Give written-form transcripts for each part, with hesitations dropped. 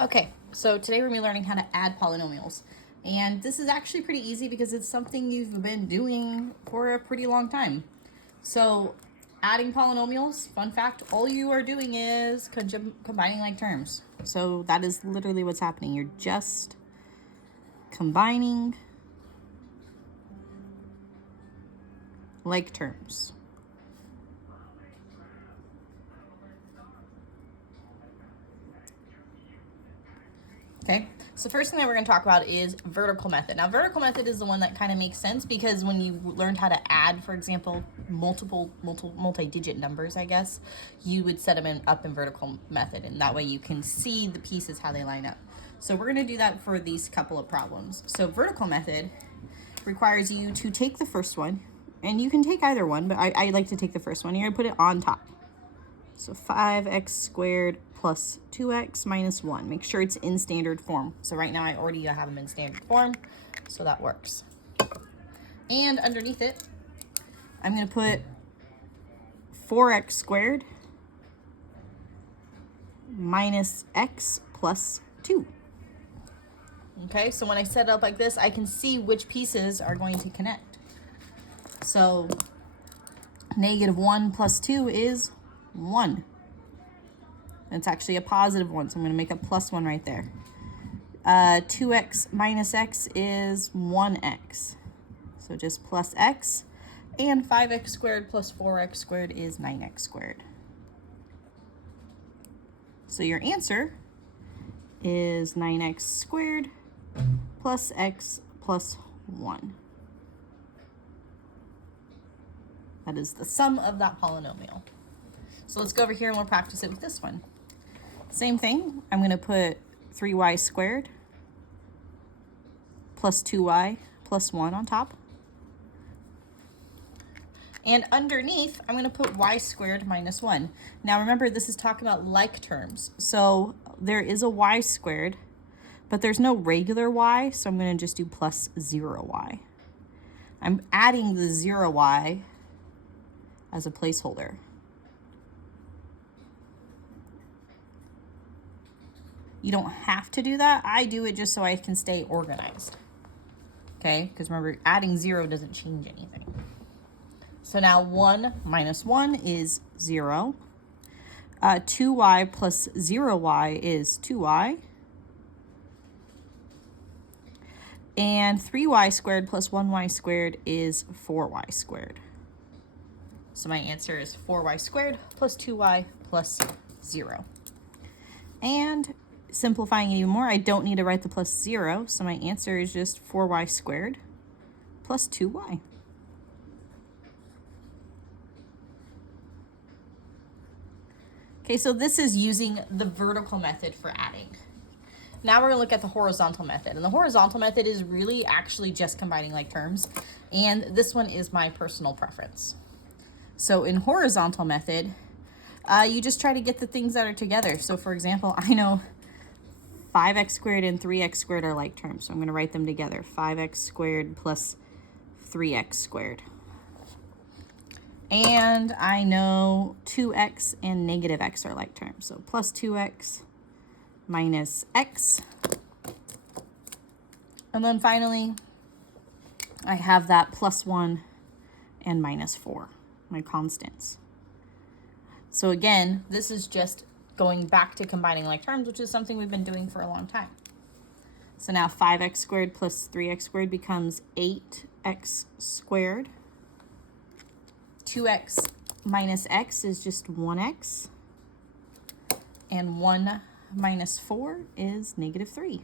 Okay, so today we're going to be learning how to add polynomials. And this is actually pretty easy because it's something you've been doing for a pretty long time. So adding polynomials, fun fact, all you are doing is combining like terms. So that is literally what's happening. You're just combining like terms. Okay, so first thing that we're going to talk about is vertical method. Now, vertical method is the one that kind of makes sense because when you learned how to add, for example, multi-digit numbers, I guess, you would set them up in vertical method, and that way you can see the pieces, how they line up. So we're going to do that for these couple of problems. So vertical method requires you to take the first one, and you can take either one, but I like to take the first one. You're going to put it on top. So 5x squared plus 2x minus 1. Make sure it's in standard form. So right now I already have them in standard form, so that works. And underneath it, I'm going to put 4x squared minus x plus 2. Okay, so when I set it up like this, I can see which pieces are going to connect. So -1 plus 2 is 1. It's actually a positive 1, so I'm going to make a plus 1 right there. 2x minus x is 1x. So just plus x. And 5x squared plus 4x squared is 9x squared. So your answer is 9x squared plus x plus 1. That is the sum of that polynomial. So let's go over here and we'll practice it with this one. Same thing, I'm going to put 3y squared plus 2y plus 1 on top. And underneath, I'm going to put y squared minus 1. Now remember, this is talking about like terms. So there is a y squared, but there's no regular y, so I'm going to just do plus 0y. I'm adding the 0y as a placeholder. You don't have to do that. I do it just so I can stay organized. Okay, because remember, adding 0 doesn't change anything. So now 1 minus 1 is 0. 2y plus 0y is 2y. And 3y squared plus 1y squared is 4y squared. So my answer is 4y squared plus 2y plus 0. And simplifying it even more, I don't need to write the plus 0, so my answer is just 4y squared plus 2y. Okay, so this is using the vertical method for adding. Now we're going to look at the horizontal method. And the horizontal method is really actually just combining like terms. And this one is my personal preference. So in horizontal method, you just try to get the things that are together. So for example, I know 5x squared and 3x squared are like terms. So I'm going to write them together. 5x squared plus 3x squared. And I know 2x and negative x are like terms. So plus 2x minus x. And then finally, I have that plus 1 and minus 4, my constants. So again, this is just going back to combining like terms, which is something we've been doing for a long time. So now 5x squared plus 3x squared becomes 8x squared. 2x minus x is just 1x. And 1 minus 4 is -3.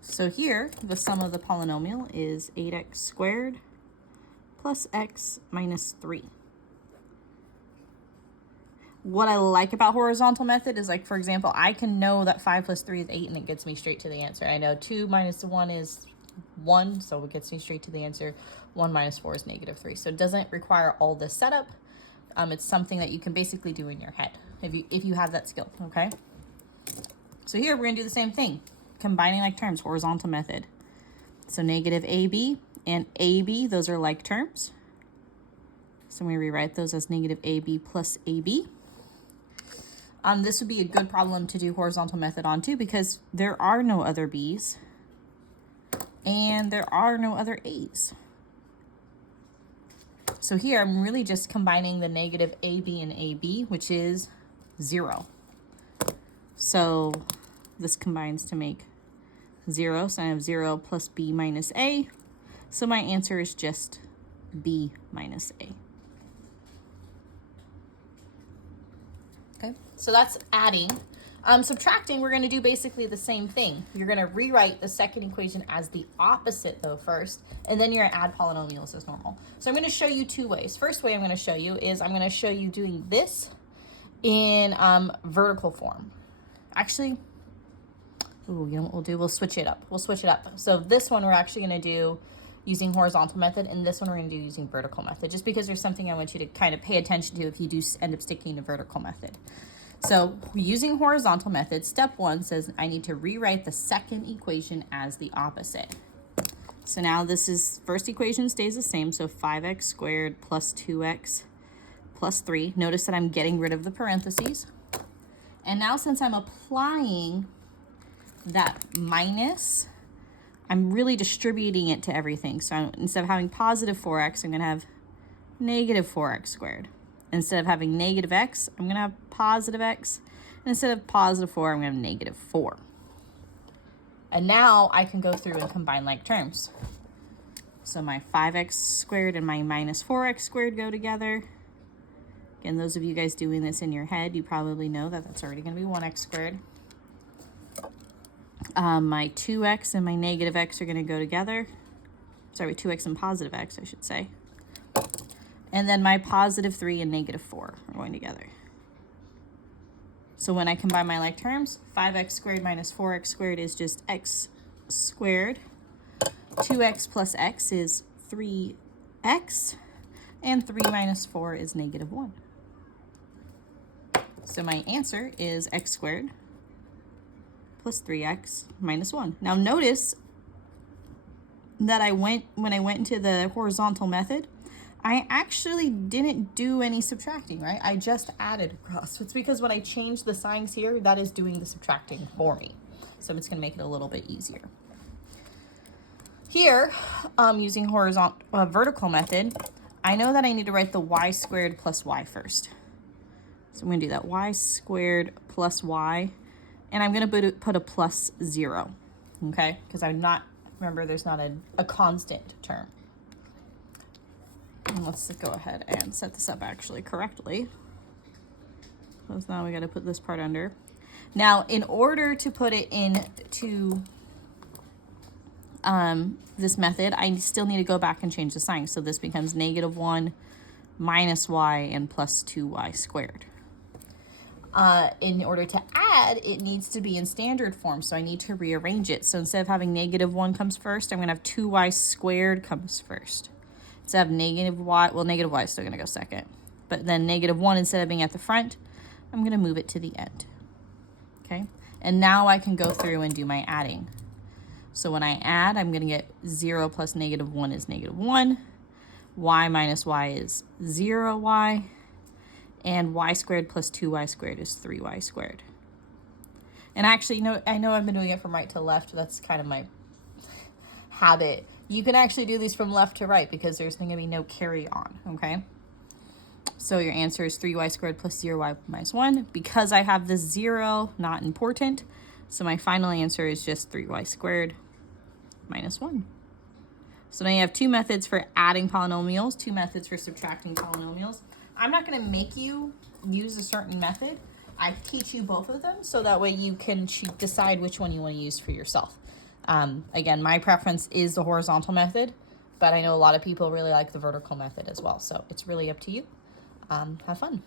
So here, the sum of the polynomial is 8x squared plus x minus 3. What I like about horizontal method is, like, for example, I can know that 5 plus 3 is 8, and it gets me straight to the answer. I know 2 minus 1 is 1, so it gets me straight to the answer. 1 minus 4 is -3. So it doesn't require all this setup. It's something that you can basically do in your head if you have that skill, okay? So here we're going to do the same thing, combining like terms, horizontal method. So -ab and ab, those are like terms. So I'm going to rewrite those as -ab plus ab. This would be a good problem to do horizontal method on too, because there are no other b's and there are no other a's. So here I'm really just combining the negative AB and AB, which is 0. So this combines to make 0. So I have 0 plus B minus A. So my answer is just B minus A. Okay, so that's adding. Subtracting, we're going to do basically the same thing. You're going to rewrite the second equation as the opposite though first, and then you're going to add polynomials as normal. So I'm going to show you two ways. First way I'm going to show you is I'm going to show you doing this in vertical form. Actually, ooh, you know what we'll do? We'll switch it up. So this one we're actually going to do using horizontal method, and this one we're going to do using vertical method, just because there's something I want you to kind of pay attention to if you do end up sticking to vertical method. So using horizontal method, step 1 says I need to rewrite the second equation as the opposite. So now this is, first equation stays the same, so 5x squared plus 2x plus 3. Notice that I'm getting rid of the parentheses. And now since I'm applying that minus, I'm really distributing it to everything. So instead of having positive 4x, I'm going to have negative 4x squared. Instead of having negative x, I'm going to have positive x. And instead of positive 4, I'm going to have negative 4. And now I can go through and combine like terms. So my 5x squared and my minus 4x squared go together. Again, those of you guys doing this in your head, you probably know that that's already going to be 1x squared. My 2x and my negative x are going to go together. Sorry, 2x and positive x, I should say. And then my positive 3 and negative 4 are going together. So when I combine my like terms, 5x squared minus 4x squared is just x squared. 2x plus x is 3x. And 3 minus 4 is negative 1. So my answer is x squared plus 3x minus 1. Now notice that when I went into the horizontal method, I actually didn't do any subtracting, right? I just added across. It's because when I change the signs here, that is doing the subtracting for me. So it's going to make it a little bit easier. Here, using vertical method, I know that I need to write the y squared plus y first. So I'm going to do that y squared plus y, and I'm going to put a plus 0, okay? Because remember, there's not a constant term. And let's go ahead and set this up actually correctly. Because now we got to put this part under. Now, in order to put it into this method, I still need to go back and change the sign. So this becomes negative 1 minus y and plus 2y squared. In order to add, it needs to be in standard form, so I need to rearrange it. So instead of having negative 1 comes first, I'm going to have 2y squared comes first. Instead of negative y, well, negative y is still going to go second. But then negative 1, instead of being at the front, I'm going to move it to the end. Okay? And now I can go through and do my adding. So when I add, I'm going to get 0 plus negative 1 is negative 1. Y minus y is 0y. And y squared plus 2y squared is 3y squared. And actually, I know I've been doing it from right to left. That's kind of my habit. You can actually do these from left to right because there's going to be no carry on, okay? So your answer is 3y squared plus 0y minus 1. Because I have this 0, not important. So my final answer is just 3y squared minus 1. So now you have two methods for adding polynomials, two methods for subtracting polynomials. I'm not going to make you use a certain method. I teach you both of them so that way you can decide which one you want to use for yourself. Again, my preference is the horizontal method, but I know a lot of people really like the vertical method as well. So it's really up to you. Have fun.